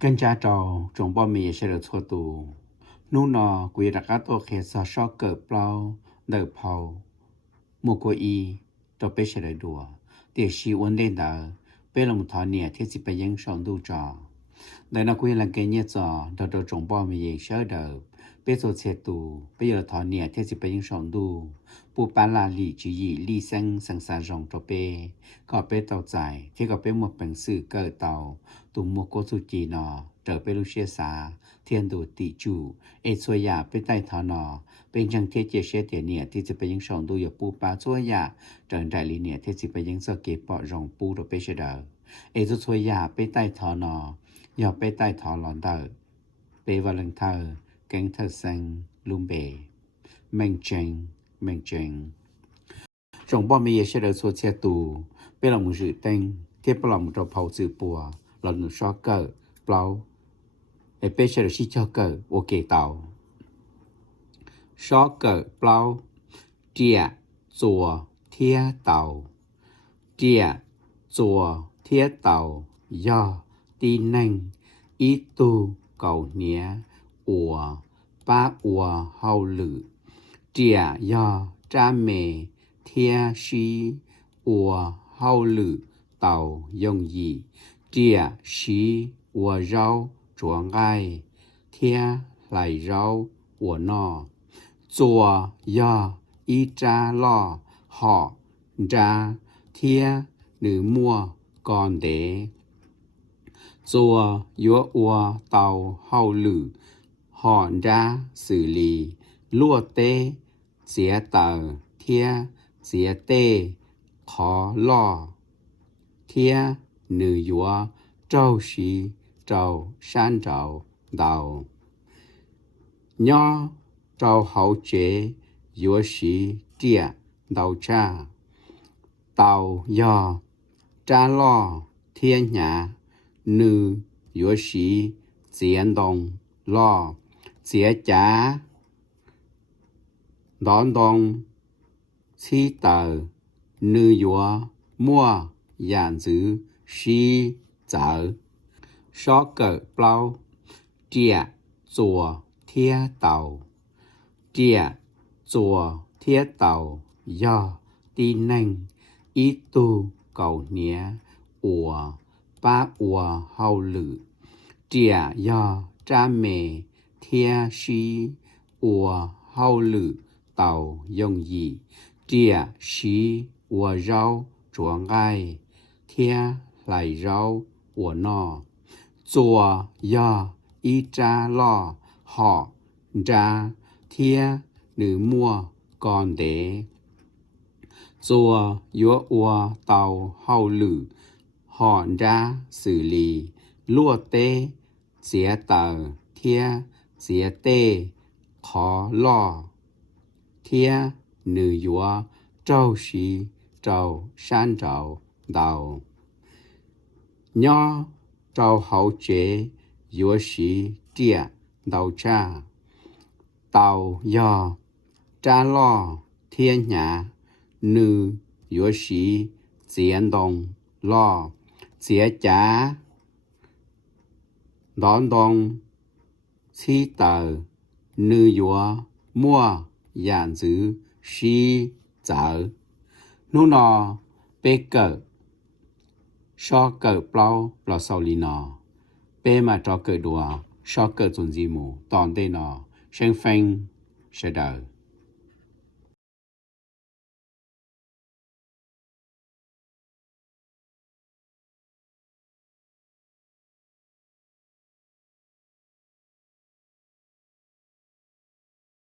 Kênh cha trò trồng bò mì sẽ được thua tù. Nú nọ quý đặc cá tô khế sa sọ cỡ plau đỡ phao. Một cô y cho bé sẽ được đùa. Để xí ổn định đỡ. Bé là một thọ nè thiết sĩ bà dân sống đu trò. Đây là quý là cái nhé trò đỡ trồng bò mì sẽ đỡ. Bé cho xe tù. Bé giờ thọ nè thiết sĩ bà dân sống đu. Bố bà là lì chỉ ý lì xanh sang xa rộng cho bé. Có bé tàu dài. Thế có bé một bằng sự cỡ tàu. Tụ một cô su chỉ nọ. Trở bé lúc xe xa. Thiên đồ tỷ chủ. Ê xôi ya bé tay thọ nọ. Bên trong thiết chế xe tiền nè thì sẽ phải những sống đu bố bà xôi ya. Trở đại lý nè thì sẽ phải những sơ kế bỏ rộng bố đồ bé xe đỡ. Ê dù xôi ya bé tay thọ nọ. Giờ bé tay thọ lòn đỡ. Bé vào lần thơ. Cánh thơ xanh lùm bề. Mình chênh. Trong bò mì sẽ được số xe tù. Bé là một dự tên. Thế bà là một trò phao dự bùa. Là một số cỡ. Blau. Ê bé sẽ được xí cho cỡ. Ok tàu. Số cỡ blau. Chia. Chùa. Thia tàu. Chia. Chùa. Thia tàu. Do. Tí nênh. Ý tu. Cầu nhé. Ủa. Ba ủa hậu lử. Chia. Do. Cha mê. Thia xí. Ủa. Hậu lử. Tàu. Dùng gì. Chia. Xí. Ủa rau. Chúa ngai. Thia. Lại rau. Ủa nọ. Chùa. Do. Ý cha lo. Họ. Ra. Thia. Nữ mua. Còn đế. Chùa. Yếu ủa. Tàu. Hậu lử. Họ ra. Xử lý. Lua tê. Chia tờ. Thia. Chia tê. Khó lo. Thia. Nữ yếu. Trâu xí. Trâu. San trâu. Đào. Nhó. Trâu hậu chế. Yếu xí. Tia. Đào cha. Tàu. Do. Cha lo. Thiên nhã. Nữ. Yếu xí. Diễn đồng. Lo. Chia chá. Đón đồng. Chí tờ. Nữ yếu. Mua. Yàn dư. Xí. Trở. Số cỡ blau. Chia. Chùa. Thia tàu. Chia. Chùa. Thia tàu. Do. Tí nênh. Ý tu. Cầu nhé. Ủa. Ba ủa hậu lử. Chia. Do. Cha mê. Thia xí. Ủa. Hậu lử. Tàu. Dùng gì. Chia. Xí. Ủa rau. Chúa ngai. Thia. Lại rau. Ủa nọ. Chùa. Do. Ý cha lo. Họ. Ra. Thia. Nữ mua. Còn đế. Chùa. Yếu ủa. Tàu. Hậu lử. Họ ra. Xử lý. Lua tê. Chia tờ. Thia. Chia tê. Khó lo. Thia. Nữ yếu. Trâu xí. Trâu. San trâu. Đào. Nhó. Trâu hậu chế. Yếu xí. Tia. Đào cha. Tàu. Do. Cha lo. Thiên nhã. Nữ. Yếu xí. Diễn đồng. Lo. Chia chá. Đón đồng. Chí tờ. Nữ yếu. Mua. Yàn dư. Xí. Trở. Nú nọ. Bé cỡ. Số cỡ blau. Là sau lý nọ. Bé mà cho cỡ đùa. Số cỡ dùn dì mù. Tòn tê nọ. Sinh phanh. Sẽ đỡ.